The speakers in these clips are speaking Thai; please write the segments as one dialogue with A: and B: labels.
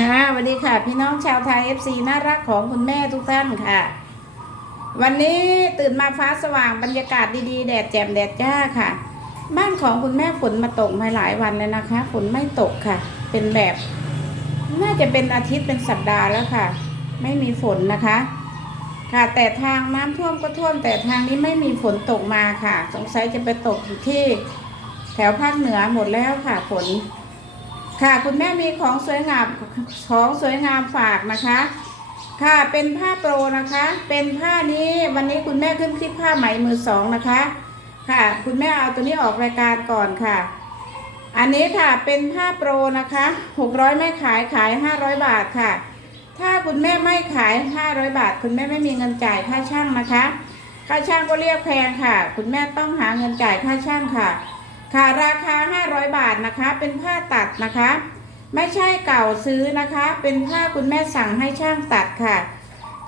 A: ค่ะสวัสดีค่ะ พี่น้องชาวไทย FC น่ารักของคุณแม่ทุกท่านค่ะ วันนี้ตื่นมาฟ้าสว่างบรรยากาศดีๆ แดดแจ่มแดดจ้าค่ะ บ้านของคุณแม่ฝนมาตกมาหลายวันเลยนะคะฝนไม่ตกค่ะ เป็นแบบ น่าจะเป็นอาทิตย์เป็นสัปดาห์แล้วค่ะ ไม่มีฝนนะคะ ค่ะแต่ทางน้ำท่วมก็ท่วม แต่ทางนี้ไม่มีฝนตกมาค่ะ สงสัยจะไปตกอยู่ที่ แถวภาคเหนือหมดแล้วค่ะฝน ค่ะ คุณแม่มีของสวยงามของสวยงามฝากนะคะ ค่ะเป็นผ้าโปรนะคะ เป็นผ้านี้วันนี้คุณแม่ขึ้นคลิปผ้าไหมมือสองนะคะ ค่ะ คุณแม่เอาตัวนี้ออกรายการก่อนค่ะ อันนี้ค่ะเป็นผ้าโปรนะคะ600ไม่ขายขาย500บาทค่ะ ถ้าคุณแม่ไม่ขาย500บาท คุณแม่ไม่มีเงินจ่ายค่าช่างนะคะ ค่าช่างก็เรียกแพงค่ะ คุณแม่ต้องหาเงินจ่ายค่าช่างค่ะ ค่ะราคา 500 บาทนะคะ เป็นผ้าตัดนะคะ ไม่ใช่เก่าซื้อนะคะ เป็นผ้าคุณแม่สั่งให้ช่างตัดค่ะ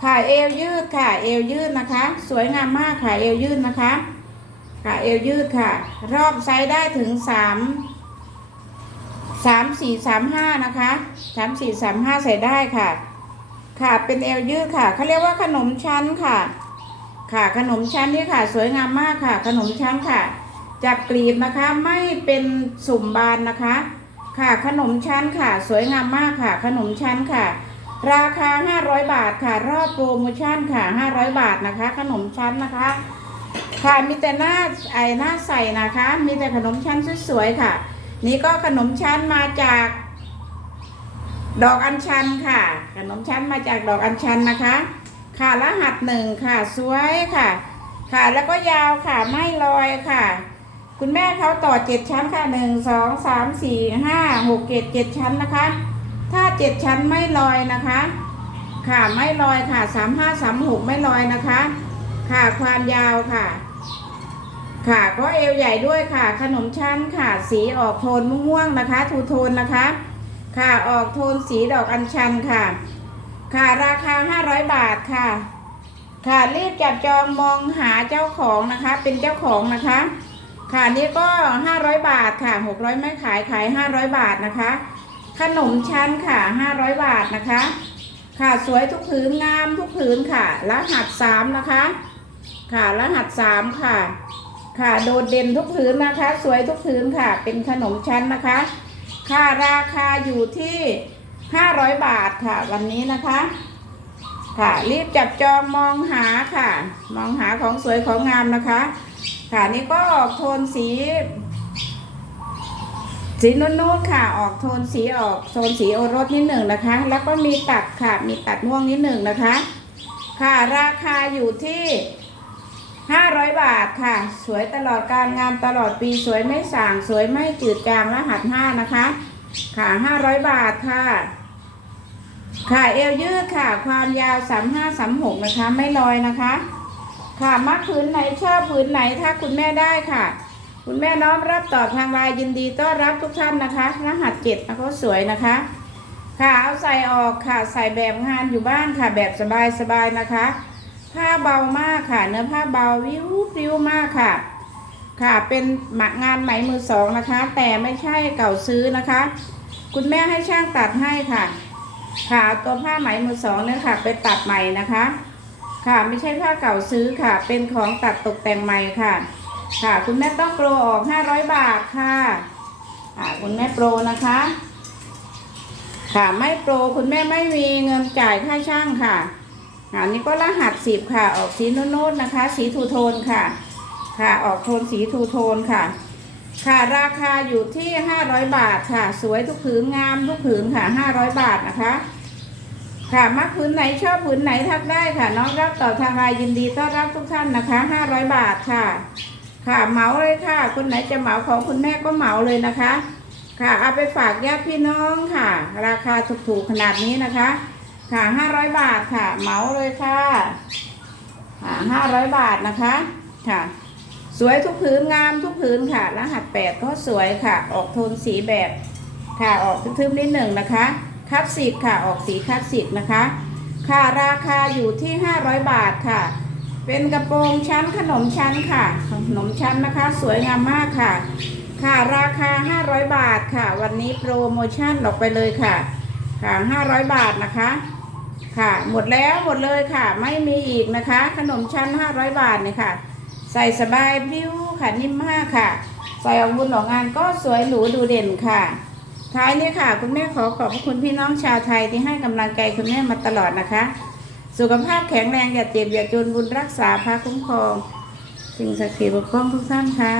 A: ค่ะเอวยืดค่ะ เอวยืดนะคะ สวยงามมากค่ะเอวยืดนะคะ ค่ะเอวยืดค่ะ รอบไซส์ได้ถึงสามสามสี่สามห้านะคะสามสี่สามห้าใส่ได้ค่ะ ค่ะเป็นเอวยืดค่ะเขาเรียกว่าขนมชั้นค่ะ ค่ะขนมชั้นนี่ค่ะ สวยงามมากค่ะ ขนมชั้นค่ะ จากกรีบนะคะไม่เป็นสุ่มบานนะคะ ค่ะขนมชั้นค่ะ สวยงามมากค่ะ ขนมชั้นค่ะ ราคา 500 บาทค่ะ รอบโปรโมชั่นค่ะ 500 บาทนะคะ ขนมชั้นนะคะ ค่ะมีแต่หน้าไอหน้าใส่นะคะ มีแต่ขนมชั้นสวยๆค่ะ นี่ก็ขนมชั้นมาจากดอกอัญชันค่ะ ขนมชั้นมาจากดอกอัญชันนะคะ ค่ะรหัสหนึ่งค่ะ สวยค่ะ ค่ะแล้วก็ยาวค่ะไม่ลอยค่ะ คุณแม่เขาต่อเจ็ดชั้นค่ะหนึ่งสองสามสี่ห้าหกเจ็ดเจ็ดชั้นนะคะ ถ้าเจ็ดชั้นไม่ลอยนะคะ ค่ะไม่ลอยค่ะสามห้าสามหกไม่ลอยนะคะ ค่ะความยาวค่ะ ค่ะก็เอวใหญ่ด้วยค่ะ ขนมชั้นค่ะ สีออกโทนม่วงนะคะ ทูโทนนะคะ ค่ะออกโทนสีดอกอัญชันค่ะ ค่ะราคา500บาทค่ะ ค่ะรีบจับจองมองหาเจ้าของนะคะ เป็นเจ้าของนะคะ ค่ะนี่ก็ 500 บาทค่ะ 600 ไม่ขายขาย 500 บาทนะคะ ขนมชั้นค่ะ 500 บาทนะคะ ค่ะสวยทุกผืนงามทุกผืนค่ะรหัส3นะคะ ค่ะรหัส3ค่ะ ค่ะโดดเด่นทุกผืนนะคะ สวยทุกผืนค่ะ เป็นขนมชั้นนะคะ ค่ะราคาอยู่ที่ 500 บาทค่ะ วันนี้นะคะ ค่ะรีบจับจองมองหาค่ะ มองหาของสวยของงามนะคะ ค่ะนี่ก็ออกโทนสี สีนุ่นๆค่ะ ออกโทนสีออกโทนสีโอรสนิดหนึ่งนะคะ แล้วก็มีตัดค่ะ มีตัดม่วงนิดหนึ่งนะคะ ค่ะราคาอยู่ที่500บาทค่ะ สวยตลอดการงามตลอดปีสวยไม่ส่าง สวยไม่จืดจางรหัส5นะคะ ค่ะ500บาทค่ะ ค่ะเอวยืดค่ะ ความยาว35 36นะคะ ไม่ลอยนะคะ ค่ะมักผืนไหนชอบผืนไหนถ้าคุณแม่ได้ค่ะ คุณแม่น้อมรับตอบทางไลน์ยินดีต้อนรับทุกท่านนะคะ รหัสเจ็ดนะคะสวยนะคะ ค่ะเอาใส่ออกค่ะใส่แบบงานอยู่บ้านค่ะแบบสบายๆนะคะ ผ้าเบามากค่ะ เนื้อผ้าเบาวิววิวมากค่ะ ค่ะเป็นหมักงานไหมมือสองนะคะ แต่ไม่ใช่เก่าซื้อนะคะ คุณแม่ให้ช่างตัดให้ค่ะค่ะตัวผ้าไหมมือสองเนี่ยค่ะไปตัดใหม่นะคะ ค่ะไม่ใช่ผ้าเก่าซื้อค่ะ เป็นของตัดตกแต่งใหม่ค่ะ ค่ะ คุณแม่ต้องโปรออก500บาทค่ะค่ะคุณแม่โปรนะคะ ค่ะไม่โปรคุณแม่ไม่มีเงินจ่ายค่าช่างค่ะค่ะนี่ก็รหัสสิบค่ะ ออกสีนุ่นๆนะคะ สีทูโทนค่ะ ค่ะ ออกโทนสีทูโทนค่ะ ค่ะราคาอยู่ที่500บาทค่ะ สวยทุกผืนงามทุกผืนค่ะ500บาทนะคะ ค่ะมักผืนไหนชอบผืนไหนทักได้ค่ะ น้องรับต่อทางไลน์ยินดีต้อนรับทุกท่านนะคะ500บาทค่ะ ค่ะเหมาเลยค่ะ คนไหนจะเหมาของคุณแม่ก็เหมาเลยนะคะ ค่ะเอาไปฝากญาติพี่น้องค่ะ ราคาถูกๆขนาดนี้นะคะ ค่ะ500บาทค่ะ เหมาเลยค่ะค่ะ500บาทนะคะค่ะ สวยทุกผืนงามทุกผืนค่ะ รหัสแปดก็สวยค่ะ ออกโทนสีแบบค่ะออกทึบๆนิดหนึ่งนะคะ คลาสสิกค่ะ ออกสีคลาสสิกนะคะ ค่ะราคาอยู่ที่ 500 บาทค่ะ เป็นกระโปรงชั้นขนมชั้นค่ะ ขนมชั้นนะคะ สวยงามมากค่ะ ค่ะราคา 500 บาทค่ะ วันนี้โปรโมชั่นออกไปเลยค่ะ ค่ะห้าร้อยบาทนะคะ ค่ะ หมดแล้วหมดเลยค่ะ ไม่มีอีกนะคะ ขนมชั้นห้าร้อยบาทเนี่ยค่ะ ใส่สบายพริ้วค่ะนิ่มมากค่ะ ใส่ออกบุญออกงานก็สวยหรูดูเด่นค่ะ ท้ายนี้ค่ะ คุณแม่ขอขอบพระคุณพี่น้องชาวไทยที่ให้กำลังใจคุณแม่มาตลอดนะคะ สุขภาพแข็งแรงอย่าเจ็บอย่าจนบุญรักษาพระคุ้มครองสิ่งศักดิ์สิทธิ์ปกป้องทุกท่านค่ะ